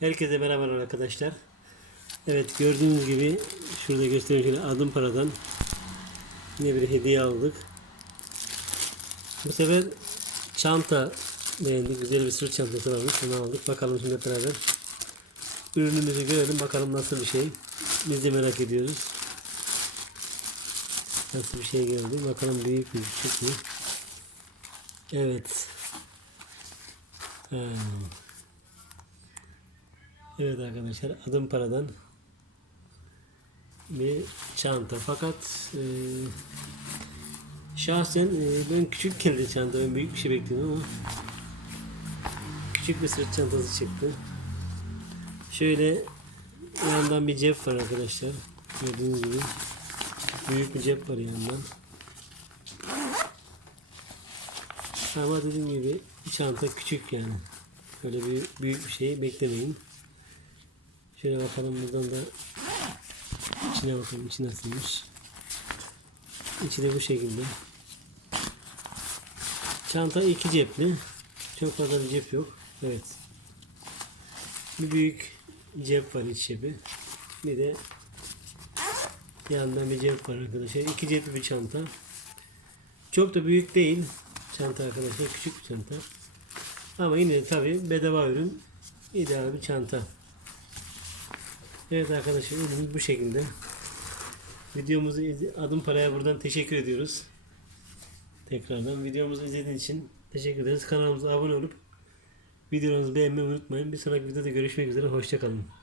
Herkese merhabalar arkadaşlar. Evet gördüğünüz gibi şurada gösteriyorum şöyle adım paradan yine bir hediye aldık. Bu sefer çanta beğendik. Güzel bir sırt çantası varmış. Onu aldık. Bakalım şimdi beraber ürünümüzü görelim. Bakalım nasıl bir şey. Biz de merak ediyoruz. Nasıl bir şey geldi. Bakalım büyük mü küçük mü? Evet. Ha. Evet arkadaşlar adım paradan bir çanta fakat e, şahsen e, ben küçük geldi çanta ben büyük bir şey bekliyordum ama küçük bir sırt çantası çıktı. Şöyle yandan bir cep var arkadaşlar gördüğünüz gibi büyük bir cep var yandan. Ama dediğim gibi çanta küçük yani. Öyle bir büyük bir şey beklemeyin. Şöyle bakalım buradan da içine bakalım içi nasılmış. İçi de bu şekilde. Çanta iki cepli. Çok fazla bir cep yok. Evet. Bir büyük cep var iç cebi. Bir de yandan bir cep var arkadaşlar. İki cepli bir çanta. Çok da büyük değil. Çanta arkadaşlar. Küçük bir çanta. Ama yine de tabi bedava ürün. ideal bir çanta. Evet arkadaşlar ürünümüz bu şekilde. Videomuzu adım paraya buradan teşekkür ediyoruz. Tekrardan videomuzu izlediğiniz için teşekkür ederiz. Kanalımıza abone olup videolarımızı beğenmeyi unutmayın. Bir sonraki videoda görüşmek üzere. Hoşçakalın.